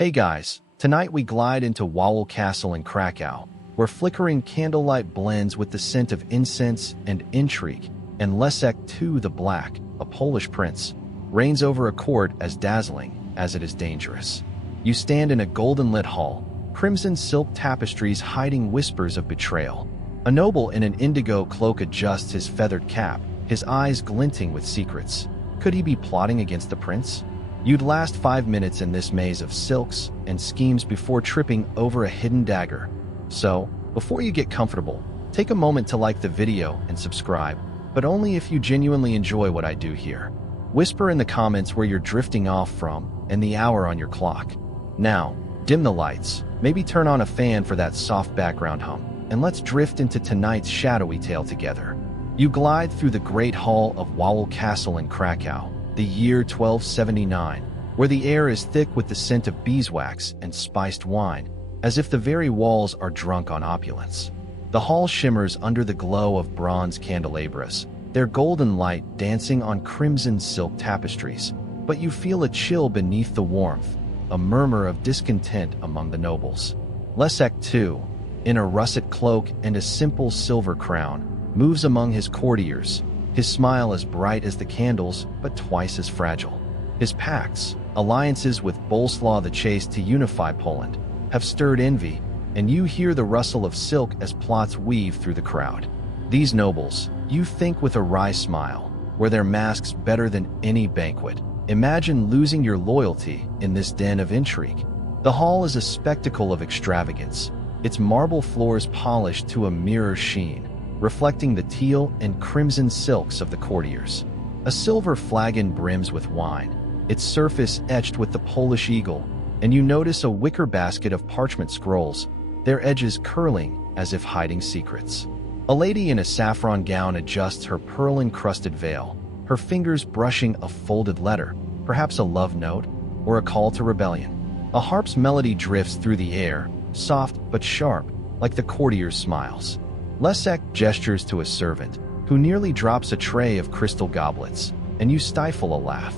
Hey guys, tonight we glide into Wawel Castle in Krakow, where flickering candlelight blends with the scent of incense and intrigue, and Leszek II the Black, a Polish prince, reigns over a court as dazzling as it is dangerous. You stand in a golden-lit hall, crimson silk tapestries hiding whispers of betrayal. A noble in an indigo cloak adjusts his feathered cap, his eyes glinting with secrets. Could he be plotting against the prince? You'd last 5 minutes in this maze of silks and schemes before tripping over a hidden dagger. So, before you get comfortable, take a moment to like the video and subscribe, but only if you genuinely enjoy what I do here. Whisper in the comments where you're drifting off from and the hour on your clock. Now, dim the lights, maybe turn on a fan for that soft background hum, and let's drift into tonight's shadowy tale together. You glide through the great hall of Wawel Castle in Krakow, the year 1279, where the air is thick with the scent of beeswax and spiced wine, as if the very walls are drunk on opulence. The hall shimmers under the glow of bronze candelabras, their golden light dancing on crimson silk tapestries, but you feel a chill beneath the warmth, a murmur of discontent among the nobles. Leszek II, in a russet cloak and a simple silver crown, moves among his courtiers, his smile as bright as the candles, but twice as fragile. His pacts, alliances with Bolesław the Chaste to unify Poland, have stirred envy, and you hear the rustle of silk as plots weave through the crowd. These nobles, you think with a wry smile, wear their masks better than any banquet. Imagine losing your loyalty in this den of intrigue. The hall is a spectacle of extravagance, its marble floors polished to a mirror sheen, reflecting the teal and crimson silks of the courtiers. A silver flagon brims with wine, its surface etched with the Polish eagle, and you notice a wicker basket of parchment scrolls, their edges curling as if hiding secrets. A lady in a saffron gown adjusts her pearl-encrusted veil, her fingers brushing a folded letter, perhaps a love note or a call to rebellion. A harp's melody drifts through the air, soft but sharp, like the courtier's smiles. Leszek gestures to a servant, who nearly drops a tray of crystal goblets, and you stifle a laugh.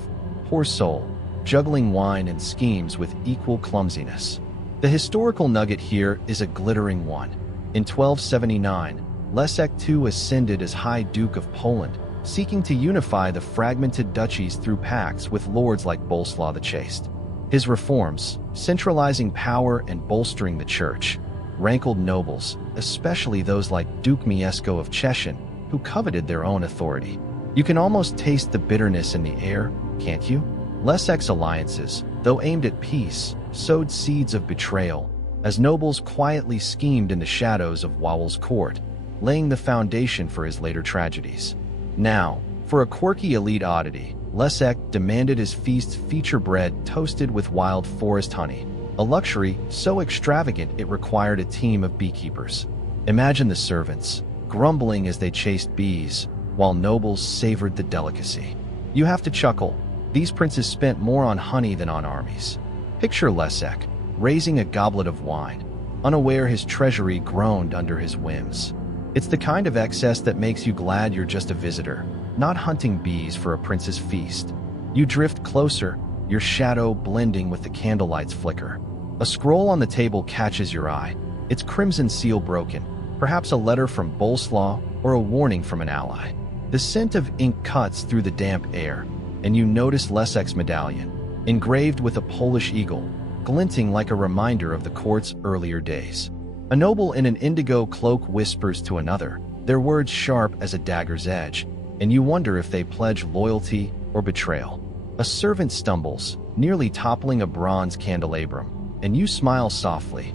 Poor soul, juggling wine and schemes with equal clumsiness. The historical nugget here is a glittering one. In 1279, Leszek II ascended as High Duke of Poland, seeking to unify the fragmented duchies through pacts with lords like Bolesław the Chaste. His reforms, centralizing power and bolstering the church, rankled nobles, especially those like Duke Mieszko of Cheshire, who coveted their own authority. You can almost taste the bitterness in the air, can't you? Leszek's alliances, though aimed at peace, sowed seeds of betrayal, as nobles quietly schemed in the shadows of Wawel's court, laying the foundation for his later tragedies. Now, for a quirky elite oddity, Leszek demanded his feast feature bread toasted with wild forest honey, a luxury so extravagant it required a team of beekeepers. Imagine the servants, grumbling as they chased bees, while nobles savored the delicacy. You have to chuckle. These princes spent more on honey than on armies. Picture Leszek, raising a goblet of wine, unaware his treasury groaned under his whims. It's the kind of excess that makes you glad you're just a visitor, not hunting bees for a prince's feast. You drift closer, your shadow blending with the candlelight's flicker. A scroll on the table catches your eye, its crimson seal broken, perhaps a letter from Bolesław or a warning from an ally. The scent of ink cuts through the damp air, and you notice Leszek's medallion, engraved with a Polish eagle, glinting like a reminder of the court's earlier days. A noble in an indigo cloak whispers to another, their words sharp as a dagger's edge, and you wonder if they pledge loyalty or betrayal. A servant stumbles, nearly toppling a bronze candelabrum, and you smile softly.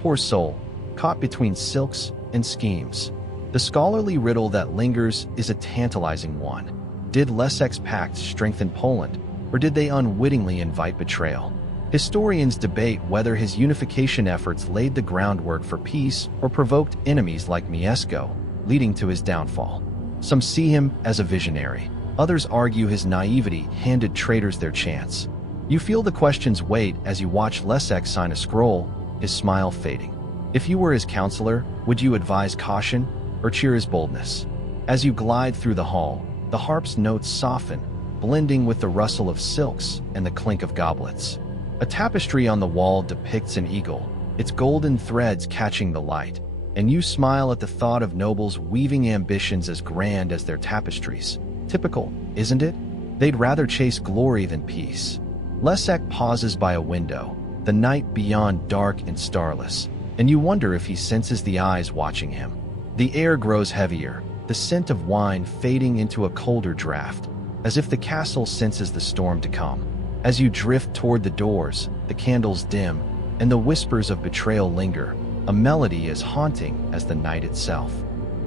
Poor soul, caught between silks and schemes. The scholarly riddle that lingers is a tantalizing one. Did Leszek's pacts strengthen Poland, or did they unwittingly invite betrayal? Historians debate whether his unification efforts laid the groundwork for peace or provoked enemies like Mieszko, leading to his downfall. Some see him as a visionary. Others argue his naivety handed traitors their chance. You feel the question's weight as you watch Leszek sign a scroll, his smile fading. If you were his counselor, would you advise caution or cheer his boldness? As you glide through the hall, the harp's notes soften, blending with the rustle of silks and the clink of goblets. A tapestry on the wall depicts an eagle, its golden threads catching the light, and you smile at the thought of nobles weaving ambitions as grand as their tapestries. Typical, isn't it? They'd rather chase glory than peace. Leszek pauses by a window, the night beyond dark and starless, and you wonder if he senses the eyes watching him. The air grows heavier, the scent of wine fading into a colder draft, as if the castle senses the storm to come. As you drift toward the doors, the candles dim, and the whispers of betrayal linger, a melody as haunting as the night itself.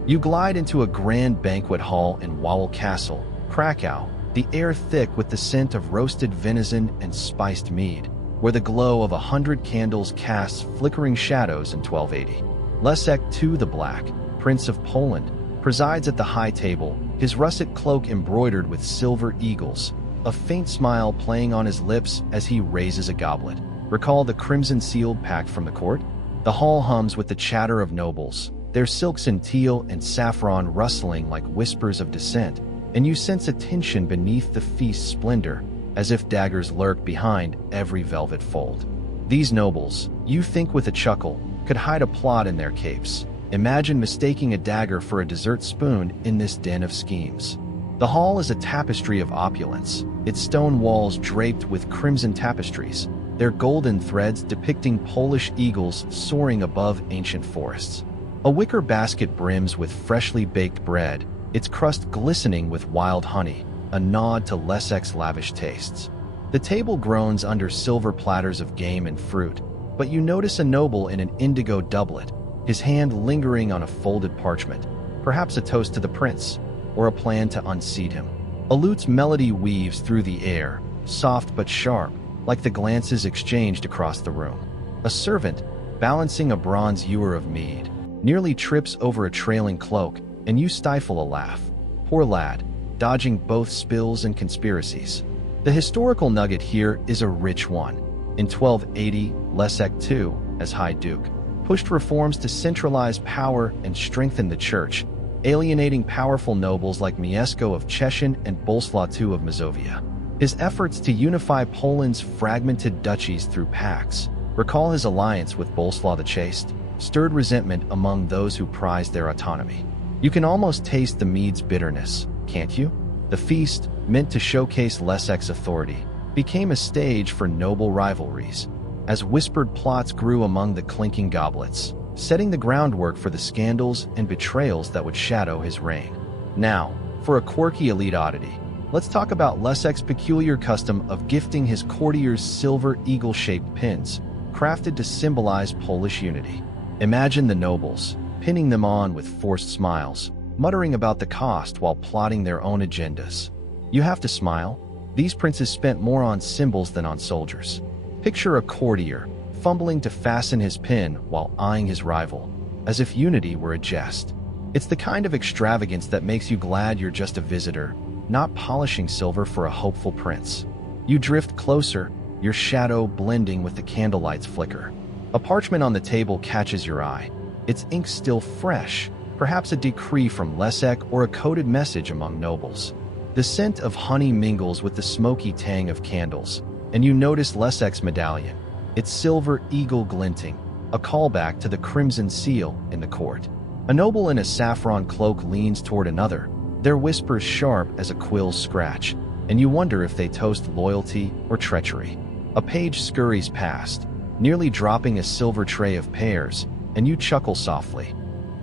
You glide into a grand banquet hall in Wawel Castle, Krakow, the air thick with the scent of roasted venison and spiced mead, where the glow of 100 candles casts flickering shadows in 1280. Leszek II the Black, Prince of Poland, presides at the high table, his russet cloak embroidered with silver eagles, a faint smile playing on his lips as he raises a goblet. Recall the crimson-sealed pact from the court? The hall hums with the chatter of nobles, their silks in teal and saffron rustling like whispers of dissent, and you sense a tension beneath the feast's splendor, as if daggers lurk behind every velvet fold. These nobles, you think with a chuckle, could hide a plot in their capes. Imagine mistaking a dagger for a dessert spoon in this den of schemes. The hall is a tapestry of opulence, its stone walls draped with crimson tapestries, their golden threads depicting Polish eagles soaring above ancient forests. A wicker basket brims with freshly baked bread, its crust glistening with wild honey, a nod to Leszek's lavish tastes. The table groans under silver platters of game and fruit, but you notice a noble in an indigo doublet, his hand lingering on a folded parchment, perhaps a toast to the prince, or a plan to unseat him. A lute's melody weaves through the air, soft but sharp, like the glances exchanged across the room. A servant, balancing a bronze ewer of mead, nearly trips over a trailing cloak, and you stifle a laugh. Poor lad, dodging both spills and conspiracies. The historical nugget here is a rich one. In 1280, Leszek II, as High Duke, pushed reforms to centralize power and strengthen the church, alienating powerful nobles like Mieszko of Czechin and Bolesław II of Mazovia. His efforts to unify Poland's fragmented duchies through pacts, recall his alliance with Bolesław the Chaste, stirred resentment among those who prized their autonomy. You can almost taste the mead's bitterness, can't you? The feast, meant to showcase Leszek's authority, became a stage for noble rivalries, as whispered plots grew among the clinking goblets, setting the groundwork for the scandals and betrayals that would shadow his reign. Now, for a quirky elite oddity, let's talk about Leszek's peculiar custom of gifting his courtiers silver eagle-shaped pins, crafted to symbolize Polish unity. Imagine the nobles, pinning them on with forced smiles, muttering about the cost while plotting their own agendas. You have to smile. These princes spent more on symbols than on soldiers. Picture a courtier, fumbling to fasten his pin while eyeing his rival, as if unity were a jest. It's the kind of extravagance that makes you glad you're just a visitor, not polishing silver for a hopeful prince. You drift closer, your shadow blending with the candlelight's flicker. A parchment on the table catches your eye, its ink still fresh, perhaps a decree from Leszek or a coded message among nobles. The scent of honey mingles with the smoky tang of candles, and you notice Leszek's medallion, its silver eagle glinting, a callback to the crimson seal in the court. A noble in a saffron cloak leans toward another, their whispers sharp as a quill's scratch, and you wonder if they toast loyalty or treachery. A page scurries past, nearly dropping a silver tray of pears, and you chuckle softly.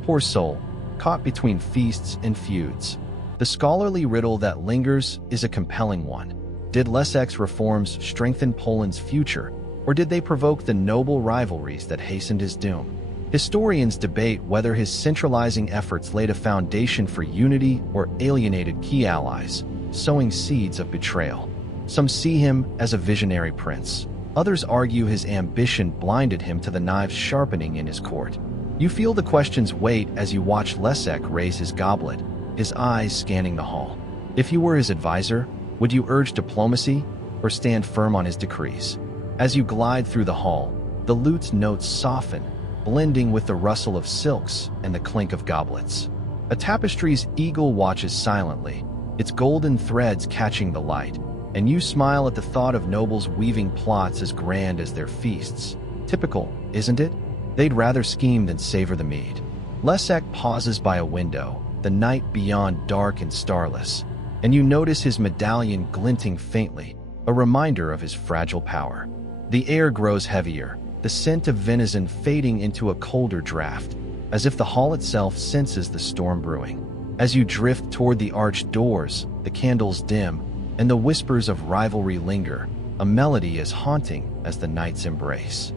Poor soul, caught between feasts and feuds. The scholarly riddle that lingers is a compelling one. Did Leszek's reforms strengthen Poland's future, or did they provoke the noble rivalries that hastened his doom? Historians debate whether his centralizing efforts laid a foundation for unity or alienated key allies, sowing seeds of betrayal. Some see him as a visionary prince. Others argue his ambition blinded him to the knives sharpening in his court. You feel the question's weight as you watch Leszek raise his goblet, his eyes scanning the hall. If you were his advisor, would you urge diplomacy or stand firm on his decrees? As you glide through the hall, the lute's notes soften, blending with the rustle of silks and the clink of goblets. A tapestry's eagle watches silently, its golden threads catching the light, and you smile at the thought of nobles weaving plots as grand as their feasts. Typical, isn't it? They'd rather scheme than savor the mead. Leszek pauses by a window, the night beyond dark and starless, and you notice his medallion glinting faintly, a reminder of his fragile power. The air grows heavier, the scent of venison fading into a colder draft, as if the hall itself senses the storm brewing. As you drift toward the arched doors, the candles dim, and the whispers of rivalry linger, a melody as haunting as the night's embrace.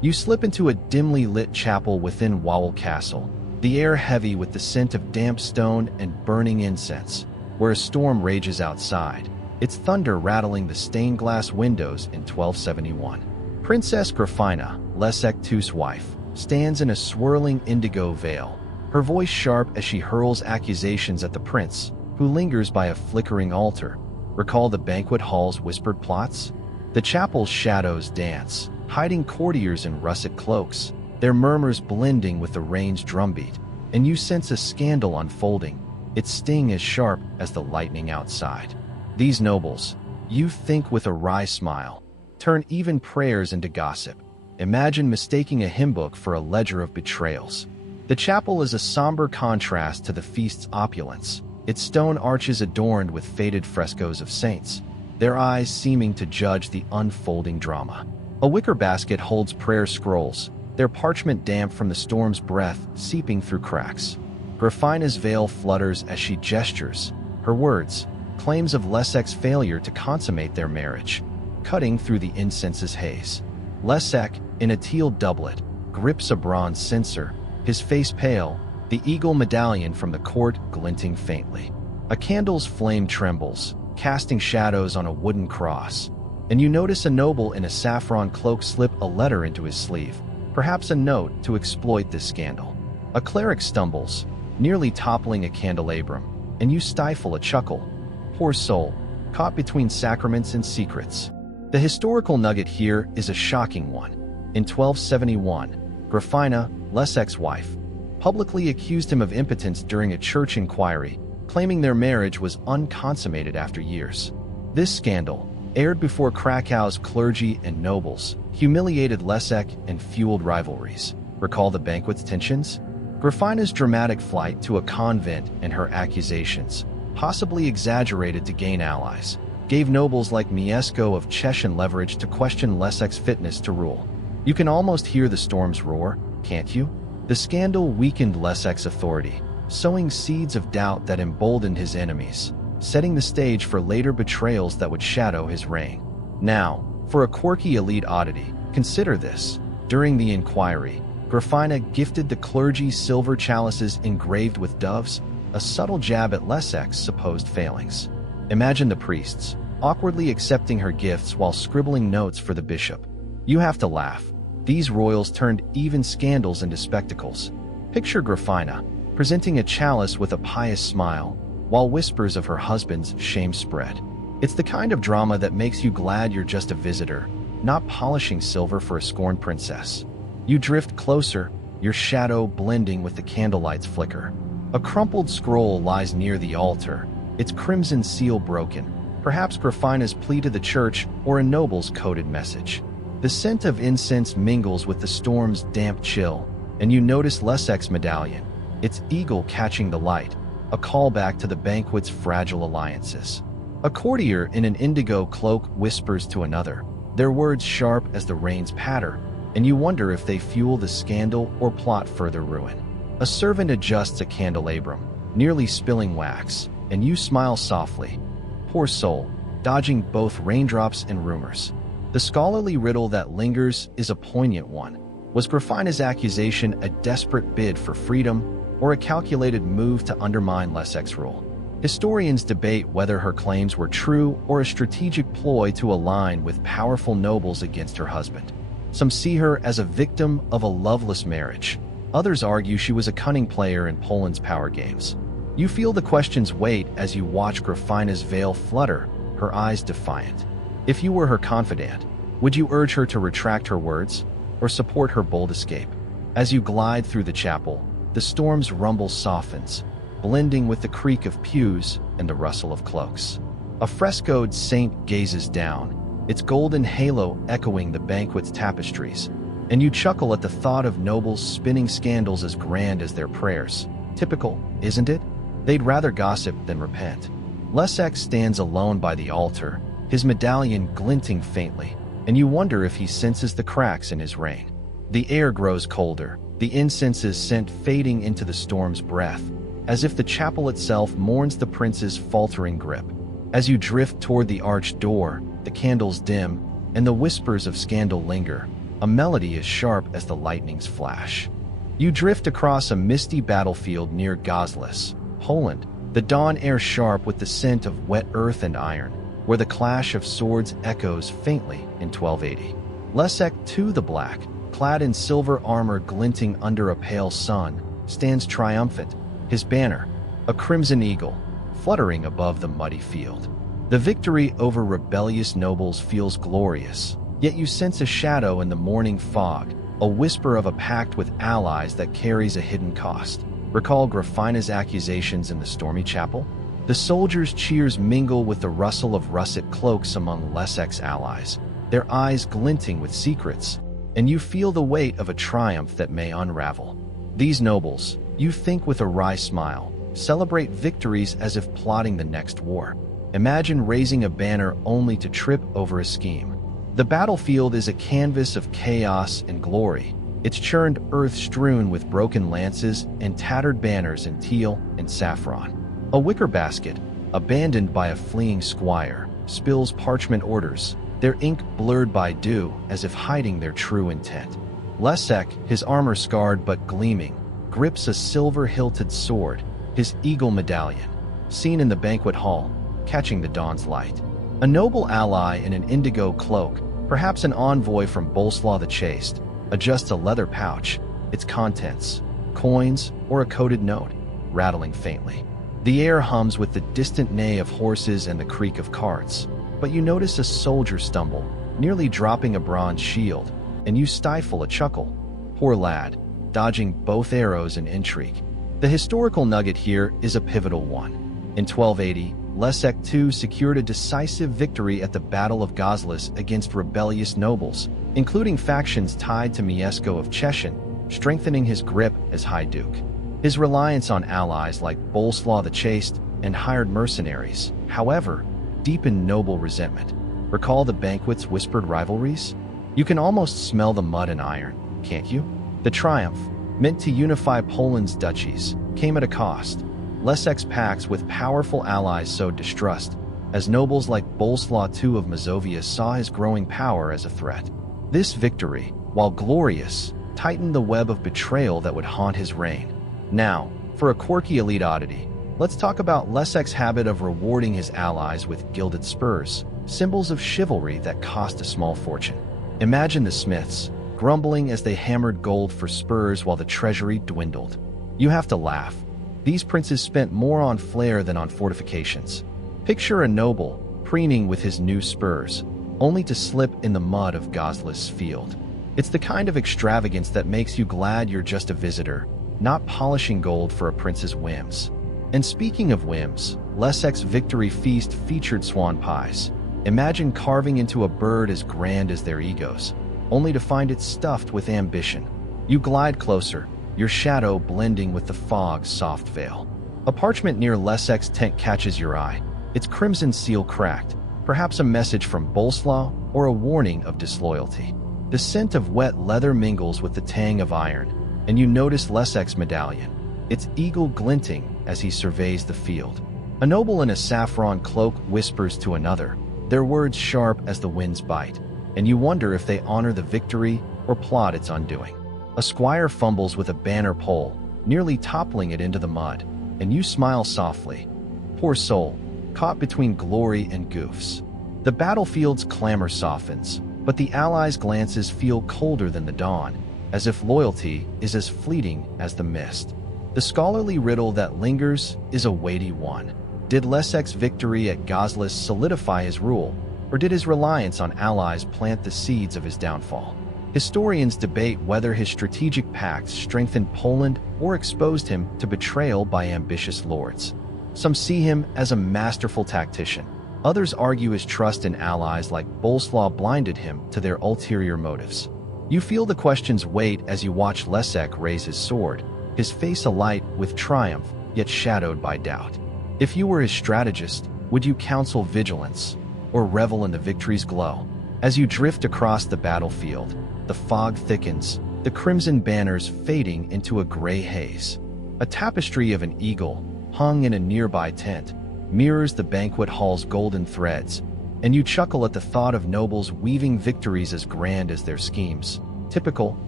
You slip into a dimly lit chapel within Wawel Castle, the air heavy with the scent of damp stone and burning incense, where a storm rages outside, its thunder rattling the stained glass windows in 1271. Princess Gryfina, Leszek II's wife, stands in a swirling indigo veil, her voice sharp as she hurls accusations at the prince, who lingers by a flickering altar. Recall the banquet hall's whispered plots? The chapel's shadows dance, hiding courtiers in russet cloaks, their murmurs blending with the rain's drumbeat, and you sense a scandal unfolding, its sting as sharp as the lightning outside. These nobles, you think with a wry smile, turn even prayers into gossip. Imagine mistaking a hymn book for a ledger of betrayals. The chapel is a somber contrast to the feast's opulence, its stone arches adorned with faded frescoes of saints, their eyes seeming to judge the unfolding drama. A wicker basket holds prayer scrolls, their parchment damp from the storm's breath seeping through cracks. Gryfina's veil flutters as she gestures, her words, claims of Leszek's failure to consummate their marriage, cutting through the incense's haze. Leszek, in a teal doublet, grips a bronze censer, his face pale, the eagle medallion from the court glinting faintly. A candle's flame trembles, casting shadows on a wooden cross, and you notice a noble in a saffron cloak slip a letter into his sleeve, perhaps a note to exploit this scandal. A cleric stumbles, nearly toppling a candelabrum, and you stifle a chuckle. Poor soul, caught between sacraments and secrets. The historical nugget here is a shocking one. In 1271, Gryfina, Leszek's wife, publicly accused him of impotence during a church inquiry, claiming their marriage was unconsummated after years. This scandal, aired before Krakow's clergy and nobles, humiliated Leszek and fueled rivalries. Recall the banquet's tensions? Gryfina's dramatic flight to a convent and her accusations, possibly exaggerated to gain allies, gave nobles like Mieszko of Czechin leverage to question Leszek's fitness to rule. You can almost hear the storm's roar, can't you? The scandal weakened Leszek's authority, sowing seeds of doubt that emboldened his enemies, setting the stage for later betrayals that would shadow his reign. Now, for a quirky elite oddity, consider this. During the inquiry, Gryfina gifted the clergy silver chalices engraved with doves, a subtle jab at Leszek's supposed failings. Imagine the priests, awkwardly accepting her gifts while scribbling notes for the bishop. You have to laugh. These royals turned even scandals into spectacles. Picture Gryfina, presenting a chalice with a pious smile, while whispers of her husband's shame spread. It's the kind of drama that makes you glad you're just a visitor, not polishing silver for a scorned princess. You drift closer, your shadow blending with the candlelight's flicker. A crumpled scroll lies near the altar, its crimson seal broken, perhaps Gryfina's plea to the church or a noble's coded message. The scent of incense mingles with the storm's damp chill, and you notice Leszek's medallion, its eagle catching the light, a callback to the banquet's fragile alliances. A courtier in an indigo cloak whispers to another, their words sharp as the rain's patter, and you wonder if they fuel the scandal or plot further ruin. A servant adjusts a candelabrum, nearly spilling wax, and you smile softly. Poor soul, dodging both raindrops and rumors. The scholarly riddle that lingers is a poignant one. Was Gryfina's accusation a desperate bid for freedom or a calculated move to undermine Leszek's rule? Historians debate whether her claims were true or a strategic ploy to align with powerful nobles against her husband. Some see her as a victim of a loveless marriage. Others argue she was a cunning player in Poland's power games. You feel the question's weight as you watch Gryfina's veil flutter, her eyes defiant. If you were her confidant, would you urge her to retract her words or support her bold escape? As you glide through the chapel, the storm's rumble softens, blending with the creak of pews and the rustle of cloaks. A frescoed saint gazes down, its golden halo echoing the banquet's tapestries, and you chuckle at the thought of nobles spinning scandals as grand as their prayers. Typical, isn't it? They'd rather gossip than repent. Leszek stands alone by the altar, his medallion glinting faintly, and you wonder if he senses the cracks in his reign. The air grows colder, the incense's scent fading into the storm's breath, as if the chapel itself mourns the prince's faltering grip. As you drift toward the arched door, the candles dim, and the whispers of scandal linger, a melody as sharp as the lightning's flash. You drift across a misty battlefield near Gozlis, Poland, the dawn air sharp with the scent of wet earth and iron, where the clash of swords echoes faintly in 1280. Leszek II the Black, clad in silver armor glinting under a pale sun, stands triumphant, his banner, a crimson eagle, fluttering above the muddy field. The victory over rebellious nobles feels glorious, yet you sense a shadow in the morning fog, a whisper of a pact with allies that carries a hidden cost. Recall Gryfina's accusations in the stormy chapel? The soldiers' cheers mingle with the rustle of russet cloaks among Leszek's allies, their eyes glinting with secrets, and you feel the weight of a triumph that may unravel. These nobles, you think with a wry smile, celebrate victories as if plotting the next war. Imagine raising a banner only to trip over a scheme. The battlefield is a canvas of chaos and glory, its churned earth strewn with broken lances and tattered banners in teal and saffron. A wicker basket, abandoned by a fleeing squire, spills parchment orders, their ink blurred by dew as if hiding their true intent. Leszek, his armor scarred but gleaming, grips a silver-hilted sword, his eagle medallion, seen in the banquet hall, catching the dawn's light. A noble ally in an indigo cloak, perhaps an envoy from Boleslaw the Chaste, adjusts a leather pouch, its contents, coins or a coded note, rattling faintly. The air hums with the distant neigh of horses and the creak of carts, but you notice a soldier stumble, nearly dropping a bronze shield, and you stifle a chuckle. Poor lad, dodging both arrows and intrigue. The historical nugget here is a pivotal one. In 1280, Leszek II secured a decisive victory at the Battle of Gozlis against rebellious nobles, including factions tied to Mieszko of Cheshire, strengthening his grip as High Duke. His reliance on allies like Boleslaw the Chaste and hired mercenaries, however, deepened noble resentment. Recall the banquet's whispered rivalries? You can almost smell the mud and iron, can't you? The triumph, meant to unify Poland's duchies, came at a cost. Leszek's pacts with powerful allies sowed distrust, as nobles like Boleslaw II of Mazovia saw his growing power as a threat. This victory, while glorious, tightened the web of betrayal that would haunt his reign. Now, for a quirky elite oddity, let's talk about Leszek's habit of rewarding his allies with gilded spurs, symbols of chivalry that cost a small fortune. Imagine the smiths, grumbling as they hammered gold for spurs while the treasury dwindled. You have to laugh. These princes spent more on flair than on fortifications. Picture a noble, preening with his new spurs, only to slip in the mud of Gozlis field. It's the kind of extravagance that makes you glad you're just a visitor, not polishing gold for a prince's whims. And speaking of whims, Leszek's victory feast featured swan pies. Imagine carving into a bird as grand as their egos, only to find it stuffed with ambition. You glide closer, your shadow blending with the fog's soft veil. A parchment near Leszek's tent catches your eye, its crimson seal cracked, perhaps a message from Boleslaw or a warning of disloyalty. The scent of wet leather mingles with the tang of iron, and you notice Leszek's medallion, its eagle glinting as he surveys the field. A noble in a saffron cloak whispers to another, their words sharp as the winds bite, and you wonder if they honor the victory or plot its undoing. A squire fumbles with a banner pole, nearly toppling it into the mud, and you smile softly. Poor soul, caught between glory and goofs. The battlefield's clamor softens, but the allies' glances feel colder than the dawn, as if loyalty is as fleeting as the mist. The scholarly riddle that lingers is a weighty one. Did Leszek's victory at Gozlis solidify his rule, or did his reliance on allies plant the seeds of his downfall? Historians debate whether his strategic pacts strengthened Poland or exposed him to betrayal by ambitious lords. Some see him as a masterful tactician, Others argue his trust in allies like Boleslaw blinded him to their ulterior motives. You feel the question's weight as you watch Leszek raise his sword, his face alight with triumph, yet shadowed by doubt. If you were his strategist, would you counsel vigilance or revel in the victory's glow? As you drift across the battlefield, the fog thickens, the crimson banners fading into a gray haze. A tapestry of an eagle, hung in a nearby tent, mirrors the banquet hall's golden threads, and you chuckle at the thought of nobles weaving victories as grand as their schemes. Typical,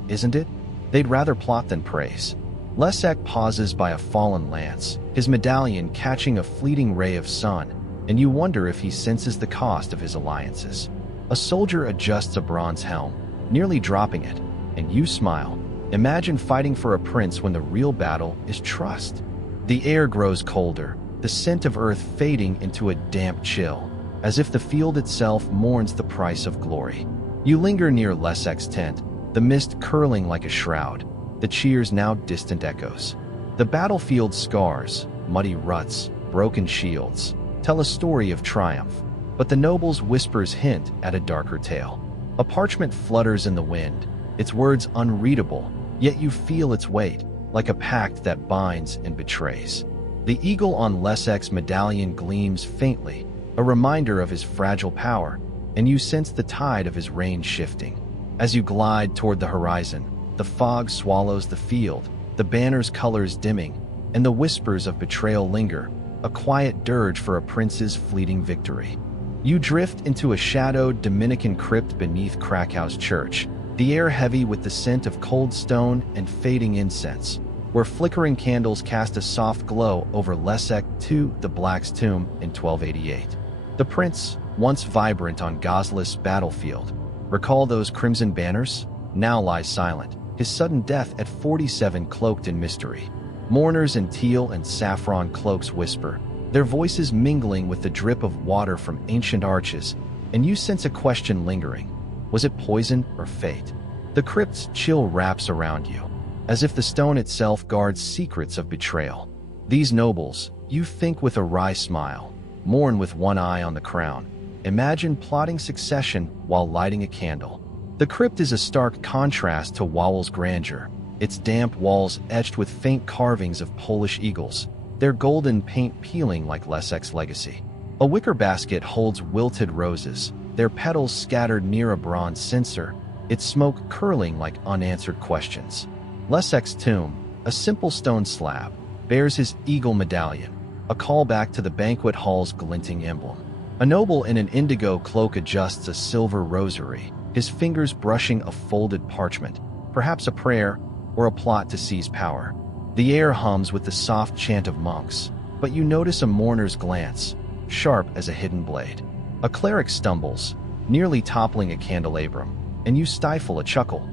isn't it? They'd rather plot than praise. Leszek pauses by a fallen lance, his medallion catching a fleeting ray of sun, and you wonder if he senses the cost of his alliances. A soldier adjusts a bronze helm, nearly dropping it, and you smile. Imagine fighting for a prince when the real battle is trust. The air grows colder, the scent of earth fading into a damp chill, as if the field itself mourns the price of glory. You linger near Leszek's tent, the mist curling like a shroud, the cheers now distant echoes. The battlefield's scars, muddy ruts, broken shields, tell a story of triumph, but the noble's whispers hint at a darker tale. A parchment flutters in the wind, its words unreadable, yet you feel its weight, like a pact that binds and betrays. The eagle on Leszek's medallion gleams faintly, a reminder of his fragile power, and you sense the tide of his reign shifting. As you glide toward the horizon, the fog swallows the field, the banner's colors dimming, and the whispers of betrayal linger, a quiet dirge for a prince's fleeting victory. You drift into a shadowed Dominican crypt beneath Krakow's church, the air heavy with the scent of cold stone and fading incense, where flickering candles cast a soft glow over Leszek II the Black's tomb in 1288. The prince, once vibrant on Gazla's battlefield, recall those crimson banners? Now lies silent, his sudden death at 47 cloaked in mystery. Mourners in teal and saffron cloaks whisper, their voices mingling with the drip of water from ancient arches, and you sense a question lingering. Was it poison or fate? The crypt's chill wraps around you, as if the stone itself guards secrets of betrayal. These nobles, you think with a wry smile, mourn with one eye on the crown. Imagine plotting succession while lighting a candle. The crypt is a stark contrast to Wawel's grandeur, its damp walls etched with faint carvings of Polish eagles, their golden paint peeling like Leszek's legacy. A wicker basket holds wilted roses, their petals scattered near a bronze censer, its smoke curling like unanswered questions. Leszek's tomb, a simple stone slab, bears his eagle medallion, a callback to the banquet hall's glinting emblem. A noble in an indigo cloak adjusts a silver rosary, his fingers brushing a folded parchment, perhaps a prayer or a plot to seize power. The air hums with the soft chant of monks, but you notice a mourner's glance, sharp as a hidden blade. A cleric stumbles, nearly toppling a candelabrum, and you stifle a chuckle.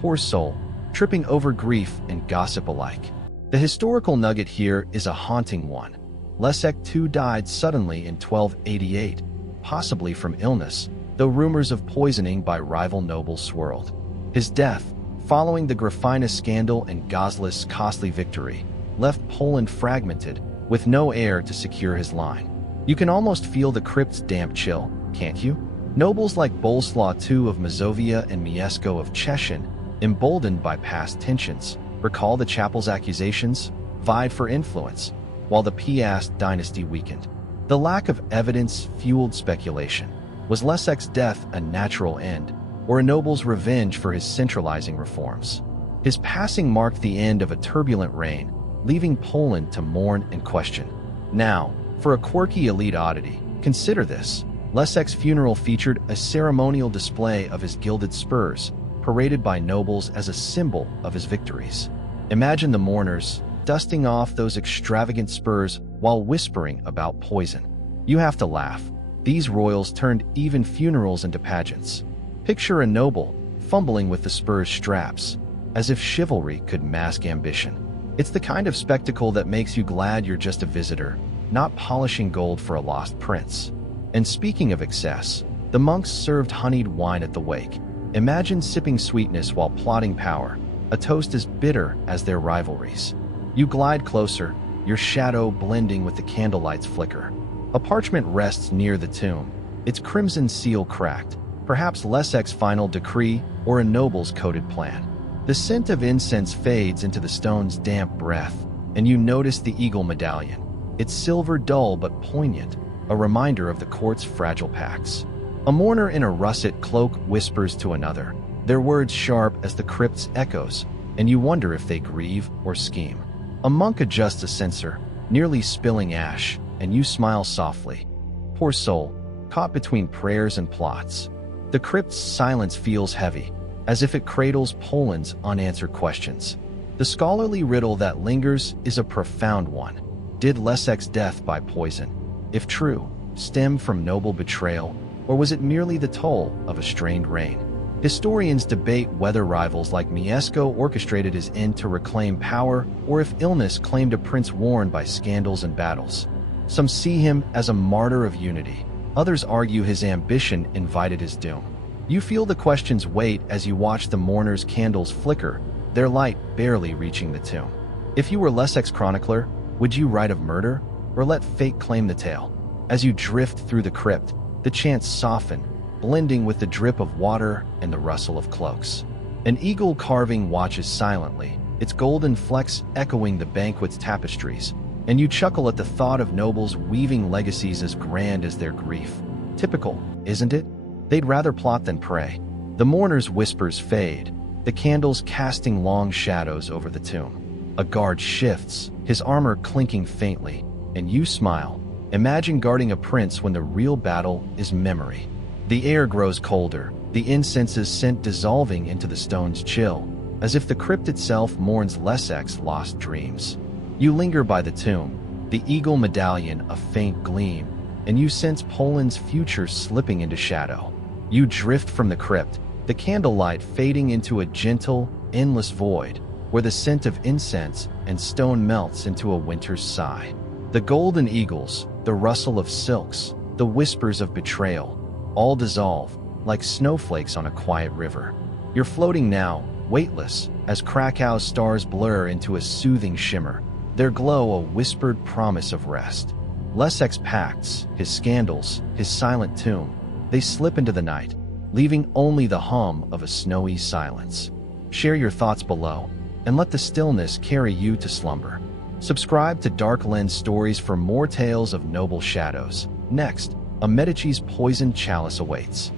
Poor soul, tripping over grief and gossip alike. The historical nugget here is a haunting one. Leszek II died suddenly in 1288, possibly from illness, though rumors of poisoning by rival nobles swirled. His death, following the Gryfina scandal and Gazla's costly victory, left Poland fragmented, with no heir to secure his line. You can almost feel the crypt's damp chill, can't you? Nobles like Boleslaw II of Mazovia and Mieszko of Cheshire, emboldened by past tensions, recall the chapel's accusations, vied for influence, while the Piast dynasty weakened. The lack of evidence fueled speculation. Was Leszek's death a natural end, or a noble's revenge for his centralizing reforms? His passing marked the end of a turbulent reign, leaving Poland to mourn and question. Now, for a quirky elite oddity, consider this. Leszek's funeral featured a ceremonial display of his gilded spurs, paraded by nobles as a symbol of his victories. Imagine the mourners dusting off those extravagant spurs while whispering about poison. You have to laugh. These royals turned even funerals into pageants. Picture a noble fumbling with the spurs' straps, as if chivalry could mask ambition. It's the kind of spectacle that makes you glad you're just a visitor, not polishing gold for a lost prince. And speaking of excess, the monks served honeyed wine at the wake. Imagine sipping sweetness while plotting power, a toast as bitter as their rivalries. You glide closer, your shadow blending with the candlelight's flicker. A parchment rests near the tomb, its crimson seal cracked, perhaps Leszek's final decree or a noble's coded plan. The scent of incense fades into the stone's damp breath, and you notice the eagle medallion. It's silver dull but poignant, a reminder of the court's fragile pacts. A mourner in a russet cloak whispers to another, their words sharp as the crypt's echoes, and you wonder if they grieve or scheme. A monk adjusts a censer, nearly spilling ash, and you smile softly. Poor soul, caught between prayers and plots. The crypt's silence feels heavy, as if it cradles Poland's unanswered questions. The scholarly riddle that lingers is a profound one. Did Leszek's death by poison, if true, stem from noble betrayal, or was it merely the toll of a strained reign? Historians debate whether rivals like Mieszko orchestrated his end to reclaim power, or if illness claimed a prince worn by scandals and battles. Some see him as a martyr of unity. Others argue his ambition invited his doom. You feel the question's weight as you watch the mourners' candles flicker, their light barely reaching the tomb. If you were Leszek's chronicler, would you write of murder, or let fate claim the tale? As you drift through the crypt, the chants soften, blending with the drip of water and the rustle of cloaks. An eagle carving watches silently, its golden flecks echoing the banquet's tapestries, and you chuckle at the thought of nobles weaving legacies as grand as their grief. Typical, isn't it? They'd rather plot than pray. The mourners' whispers fade, the candles casting long shadows over the tomb. A guard shifts, his armor clinking faintly, and you smile. Imagine guarding a prince when the real battle is memory. The air grows colder, the incense's scent dissolving into the stone's chill, as if the crypt itself mourns Leszek's lost dreams. You linger by the tomb, the eagle medallion a faint gleam, and you sense Poland's future slipping into shadow. You drift from the crypt, the candlelight fading into a gentle, endless void, where the scent of incense and stone melts into a winter's sigh. The golden eagles, the rustle of silks, the whispers of betrayal, all dissolve, like snowflakes on a quiet river. You're floating now, weightless, as Krakow's stars blur into a soothing shimmer, their glow a whispered promise of rest. Leszek's pacts, his scandals, his silent tomb, they slip into the night, leaving only the hum of a snowy silence. Share your thoughts below, and let the stillness carry you to slumber. Subscribe to Dark Lens Stories for more tales of noble shadows. Next, a Medici's poisoned chalice awaits.